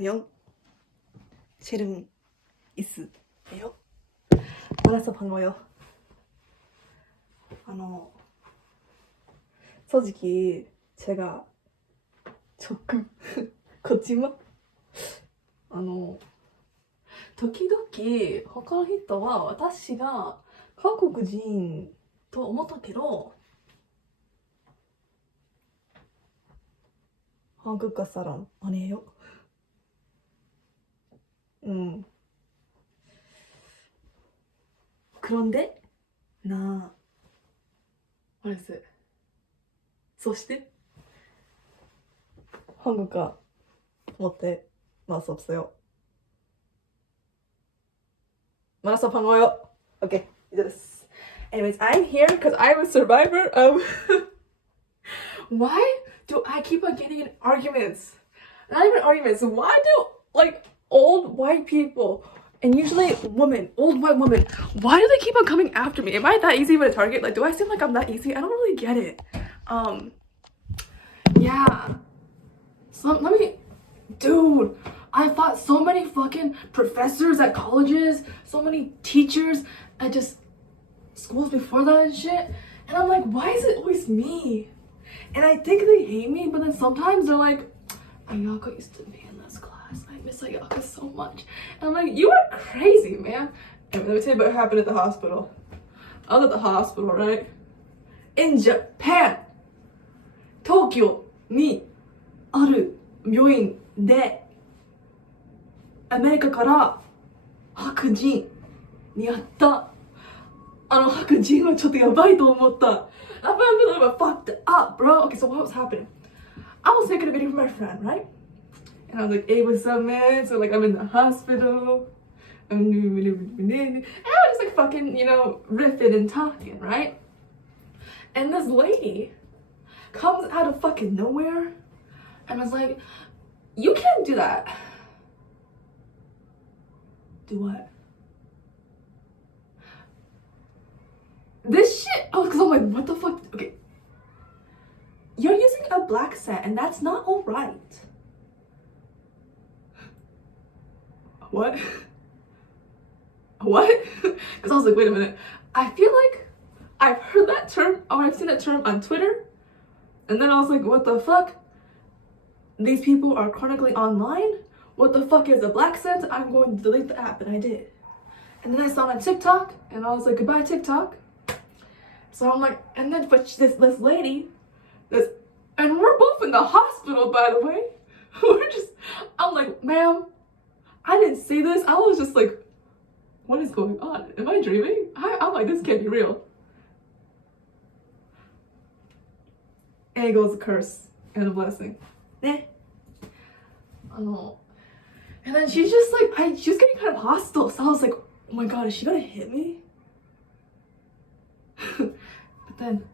안녕. 쉐름 이스예요. 만나서 반가워요. 솔직히 제가 조금 거짓말? 時々他の人は私が韓国人と思ったけど 한국가 사람 아니에요? 그런데 나 말했어요. そして 한국가 어때? 맛 없어요. 만나서 반가워요. Okay, this. Anyways, I'm here because I'm a survivor of. Why do I keep on getting in arguments? Not even arguments. Why do like old white people and usually women, old white women, why do they keep on coming after me? Am I that easy with a target? Like, do I seem like I'm that easy? I don't really get it. Yeah. So let me, dude. I thought so many fucking professors at colleges, so many teachers at just schools before that and shit. And I'm like, why is it always me? And I think they hate me, but then sometimes they're like, Ayaka used to be in this class. I miss Ayaka so much. And I'm like, you are crazy, man. And let me tell you what happened at the hospital. I was at the hospital, right? In Japan, Tokyo にある病院でアメリカから白人に会った白人はちょっとやばいと思った。I found a little bit fucked up, bro. Okay, so what was happening? I was taking a video from my friend, right? And I was like, hey, what's up, man? So like, I'm in the hospital. And I was just like fucking, riffing and talking, right? And this lady comes out of fucking nowhere and was like, you can't do that. Do what? This shit, because I'm like, what the fuck? Okay. You're using a black scent and that's not alright. What? What? Because I was like, wait a minute. I feel like I've heard that term or I've seen that term on Twitter. And then I was like, what the fuck? These people are chronically online? What the fuck is a black scent? I'm going to delete the app, and I did. And then I saw it on TikTok, and I was like, goodbye TikTok. So I'm like, and then but this lady, and we're both in the hospital, by the way. I'm like, ma'am, I didn't see this. I was just like, what is going on? Am I dreaming? I'm like, this can't be real. And it goes a curse and a blessing. Eh. And then she's just like, she was getting kind of hostile. So I was like, oh my god, is she gonna hit me? But then,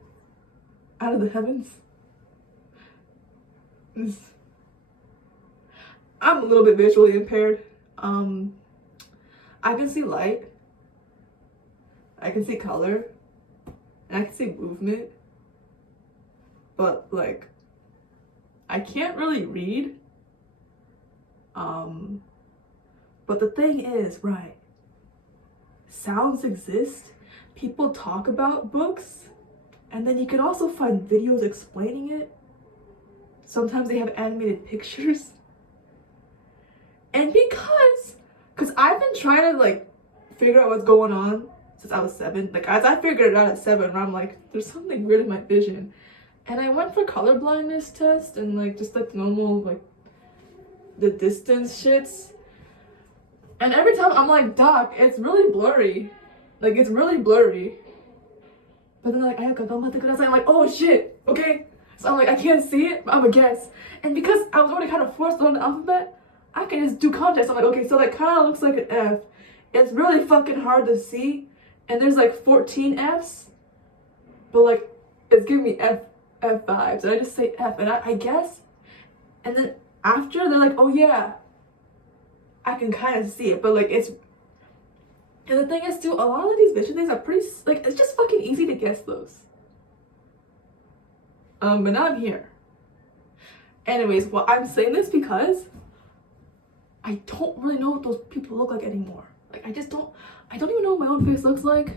out of the heavens, I'm a little bit visually impaired. I can see light. I can see color. And I can see movement. But like, I can't really read. But the thing is, right, sounds exist, people talk about books, and then you can also find videos explaining it. Sometimes they have animated pictures. And because I've been trying to like figure out what's going on since I was 7. Like as I figured it out at 7, I'm like, there's something weird in my vision. And I went for color blindness test and like just like normal like the distance shits. And every time I'm like, doc, it's really blurry. Like it's really blurry. But then like, I'm like, oh shit, okay. So I'm like, I can't see it, but I'm a guess. And because I was already kind of forced to learn the alphabet, I can just do context. I'm like, okay, so that kind of looks like an F. It's really fucking hard to see. And there's like 14 Fs. But like, it's giving me F5. So I just say F and I guess. And then after they're like, oh yeah, I can kind of see it, but like it's, and the thing is too, a lot of these vision things are pretty, like it's just fucking easy to guess those. But now I'm here. Anyways, well, I'm saying this because I don't really know what those people look like anymore. Like, I don't even know what my own face looks like.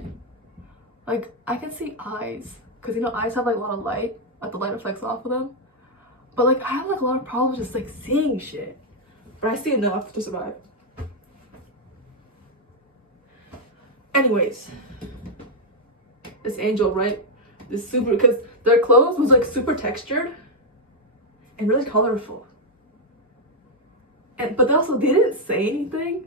Like, I can see eyes, because you know eyes have like a lot of light, like the light reflects off of them. But like, I have like a lot of problems just like seeing shit. But I see enough to survive. Anyways, this angel, right? This super, because their clothes was like super textured and really colorful. But they didn't say anything,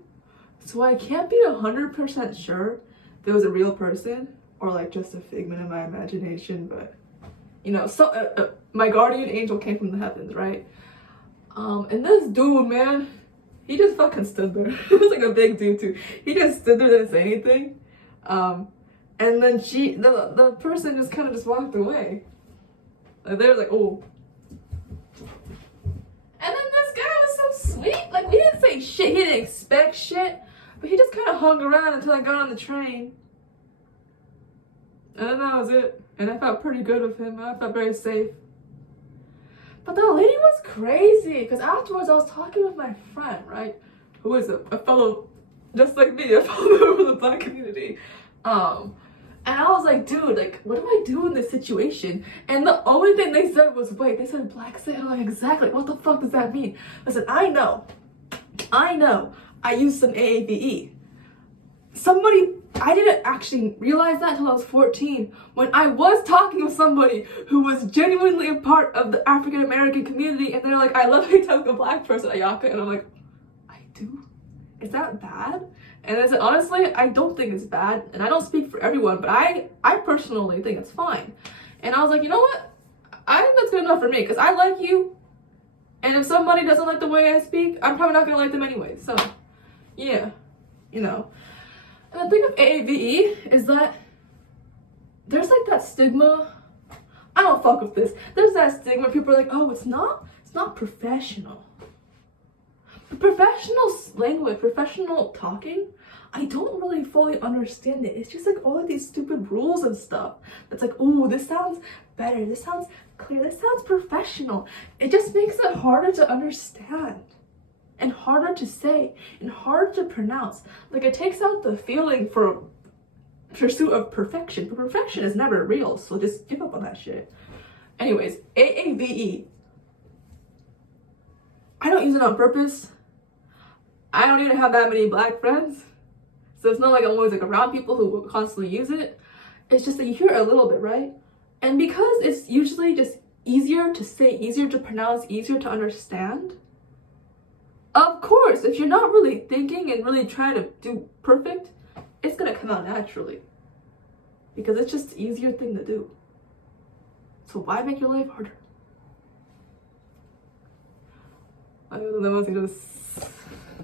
so I can't be 100% sure if it was a real person or like just a figment of my imagination. But you know, so my guardian angel came from the heavens, right? And this dude, man, he just fucking stood there. He was like a big dude too. He just stood there, didn't say anything. And then the person just kind of just walked away. Like they were like, oh. And then this guy was so sweet. Like, we didn't say shit. He didn't expect shit. But he just kind of hung around until I got on the train. And then that was it. And I felt pretty good with him. I felt very safe. But that lady was crazy. Because afterwards, I was talking with my friend, right? Who is a fellow, just like me, a fellow member of the Black community. And I was like, dude, like, what do I do in this situation? And the only thing they said was, wait, they said black set. I'm like, exactly, what the fuck does that mean? Listen, I know, I used some AAVE. I didn't actually realize that until I was 14, when I was talking with somebody who was genuinely a part of the African American community, and they're like, I love how you talk to a black person, Ayaka, and I'm like, I do? Is that bad? And I said, honestly, I don't think it's bad, and I don't speak for everyone, but I personally think it's fine. And I was like, you know what? I think that's good enough for me, because I like you, and if somebody doesn't like the way I speak, I'm probably not going to like them anyway. So, yeah, you know. And the thing of AAVE is that there's like that stigma. I don't fuck with this. There's that stigma. People are like, oh, it's not professional. Professional language, professional talking, I don't really fully understand it. It's just like all of these stupid rules and stuff. It's like, oh, this sounds better, this sounds clear, this sounds professional. It just makes it harder to understand and harder to say and harder to pronounce. Like, it takes out the feeling for pursuit of perfection. But perfection is never real, so just give up on that shit. Anyways, AAVE. I don't use it on purpose. I don't even have that many black friends. So it's not like I'm always like around people who will constantly use it. It's just that you hear it a little bit, right? And because it's usually just easier to say, easier to pronounce, easier to understand, of course, if you're not really thinking and really trying to do perfect, it's gonna come out naturally. Because it's just the easier thing to do. So why make your life harder? I don't know what to do.